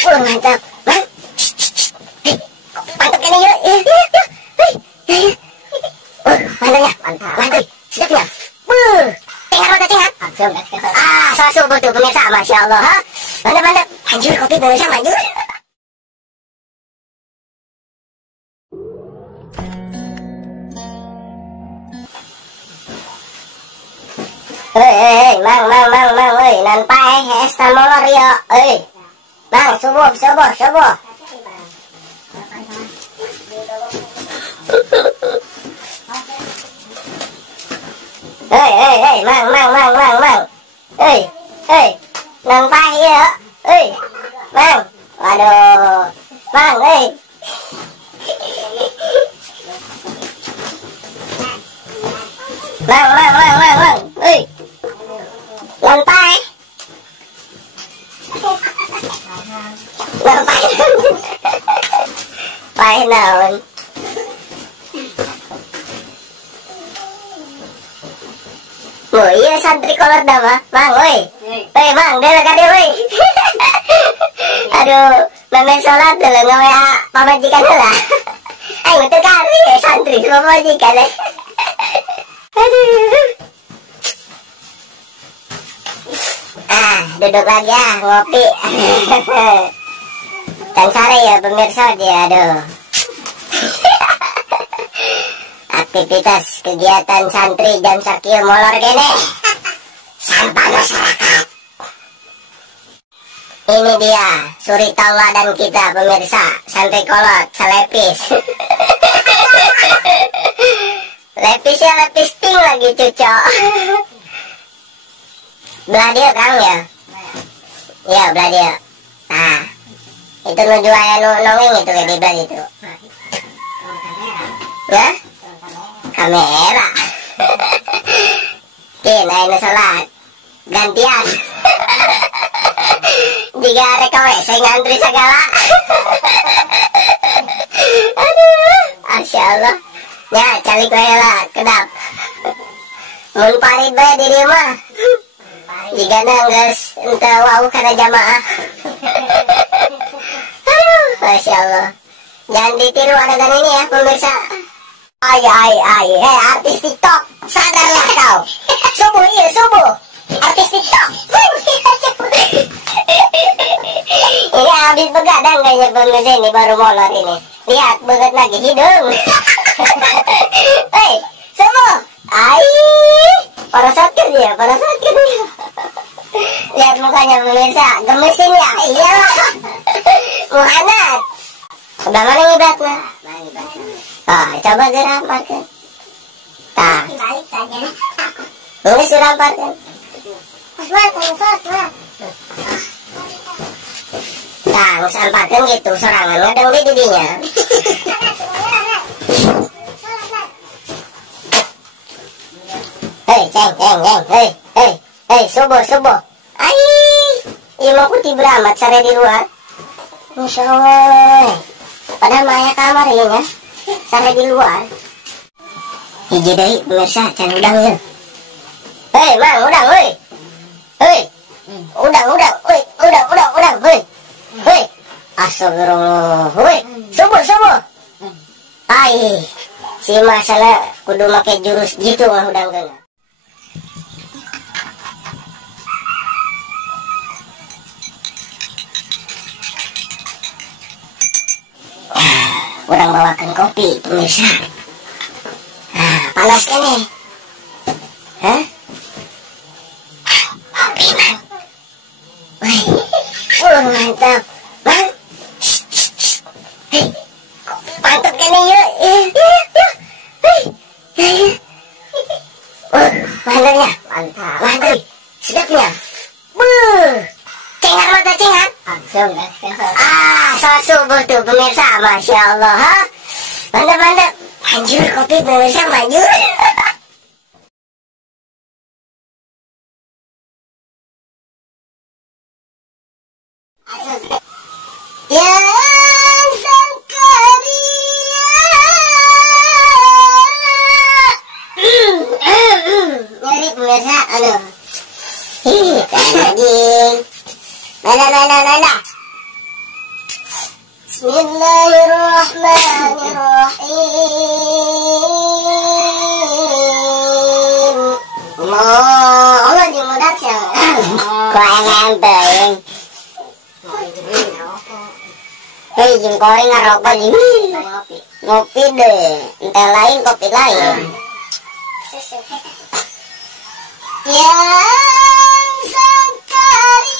Mantap. Bang. Mantap kan yuk. Mantapnya. Mantap. Sedapnya. Cengar mata cengar. Salah subuh tuh pemirsa. Masya Allah. Mantap. Anjur kopi pemirsa manjur. Mang, nampai es molor yo. Bang, subuh. Mang. Nampai yo. Bang. Waduh. Bang, Bang. Nampai. Pai naon. Oh iya santri kolor dah Bang, Bang, dele kade Aduh, memen sholat dulu nge-WA pamajikan lah. Ayo betul kali ya santri sama pamajikan Aduh. Duduk lagi ngopi. Dan sore ya pemirsa dia, aduh. Aktivitas kegiatan santri jam sakieu molor gini. Sampah masyarakat. Ini dia suri tauladan kita pemirsa, santri kolot, selepis. Lepisnya lepis pink lagi cucok. Belah dia Kang ya? Iya belah dia. Nah, itu nu jualan nongeng itu di belah itu. Ya? Kamera. Kin, ayo sholat. Gantian. Jika reka WC ngantri segala. Aduh, Masya Allah. Ya, calik wae lah, kedap. Mun parit bae di rumah. Jika nangges ente wau kana jamaah. Aduh, Masya Allah. Jangan ditiru adegan ini ya pemirsa. Artis TikTok, sadarlah kau. Subuh. Artis TikTok. Ini habis begadang kayaknya pemirsa ini baru molor ini. Lihat, begat lagi hidung. Subuh. Parasatkan dia. Lihat mukanya pemirsa, gemesin ya. Iyalah. Muhammad. Udah mana ngibatnya? Coba diramparkan. Balik saja. Ini diramparkan. Samparkan gitu, serangan ngadeng di didinya. Subuh. Iya mau putih beramat sare di luar. Insya Allah. Padahal maya kamar ya. Sare di luar. Hiji deui pemirsa can udang ya. Mang udang udang. Astagfirullah. Subuh. Si masalah kudu make jurus gitu mah udang geuna. Orang bawakan kopi pemirsa. Panas kan nih? Kopi Mang. Mantap Bang. Mantap kan nih yuk. Mantap. Sedapnya. Cengar mata cengar. Salat subuh tuh pemirsa, Masya Allah. Mantap. Anjur kopi pemirsa manjur. Yang sangkaria. Nyari pemirsa, aduh. Kan lagi. Mana. Bismillahirrahmanirrahim. Allah dimudat ya. Kok ngenteng. Hei, jengkori ngerokok ini. Ngopi deh. Entah lain kopi lain. Yang sekali